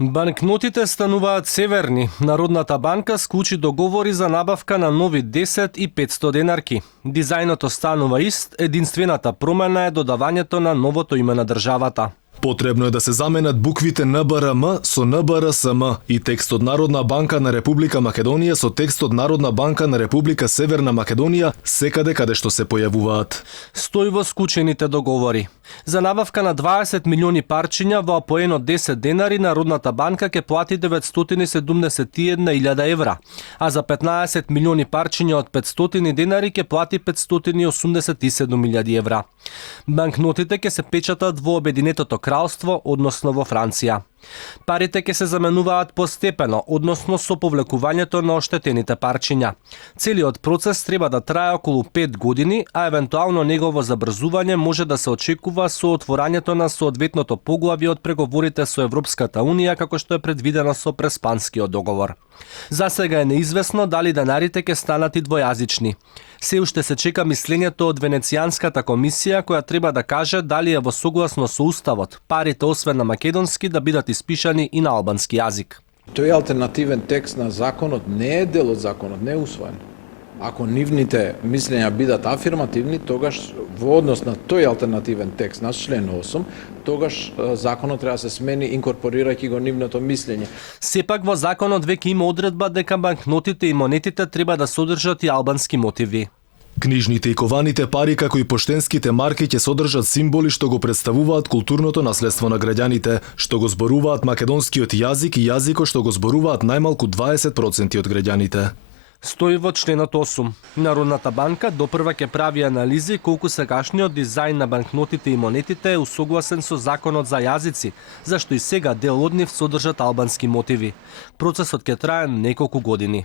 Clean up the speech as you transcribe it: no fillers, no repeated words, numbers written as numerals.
Банкнотите стануваат северни. Народната банка склучи договори за набавка на нови 10 и 500 денарки. Дизајнот останува ист, единствената промена е додавањето на новото име на државата. Потребно е да се заменат буквите НБРМ со НБРСМ и текстот Народна банка на Република Македонија со текстот Народна банка на Република Северна Македонија секаде каде што се појавуваат. Стои во склучените договори. За набавка на 20 милиони парчиња во по едно 10 денари Народната банка ќе плати 971.000 евра, а за 15 милиони парчиња од 500 денари ќе плати 587.000 евра. Банкнотите ќе се печатат во Обединетото кралство, односно во Франција. Парите ќе се заменуваат постепено, односно со повлекувањето на оштетените парчиња. Целиот процес треба да трае околу 5 години, а евентуално негово забрзување може да се очекува со отворањето на соодветното поглавје од преговорите со Европската Унија, како што е предвидено со Преспанскиот договор. За сега е неизвестно дали денарите ќе станат и двојазични. Се уште се чека мислењето од Венецијанската комисија, која треба да каже дали е во согласно со уставот парите освен на македонски да бидат испишани и на албански јазик. Тој алтернативен текст на законот не е дел од законот, не е усвоен. Ако нивните мислења бидат афирмативни, тогаш во однос на тој алтернативен текст на член 8, тогаш законот треба да се смени инкорпорирајќи го нивното мислење. Сепак во законот веќе има одредба дека банкнотите и монетите треба да содржат и албански мотиви. Книжните и кованите пари, како и поштенските марки, ќе содржат символи што го представуваат културното наследство на граѓаните, што го зборуваат македонскиот јазик и јазикот што го зборуваат најмалку 20% од граѓаните. Стои во членот 8. Народната банка допрва ќе прави анализи колку сегашниот дизајн на банкнотите и монетите е усогласен со законот за јазици, зашто и сега дел од нив содржат албански мотиви. Процесот ќе трае неколку години.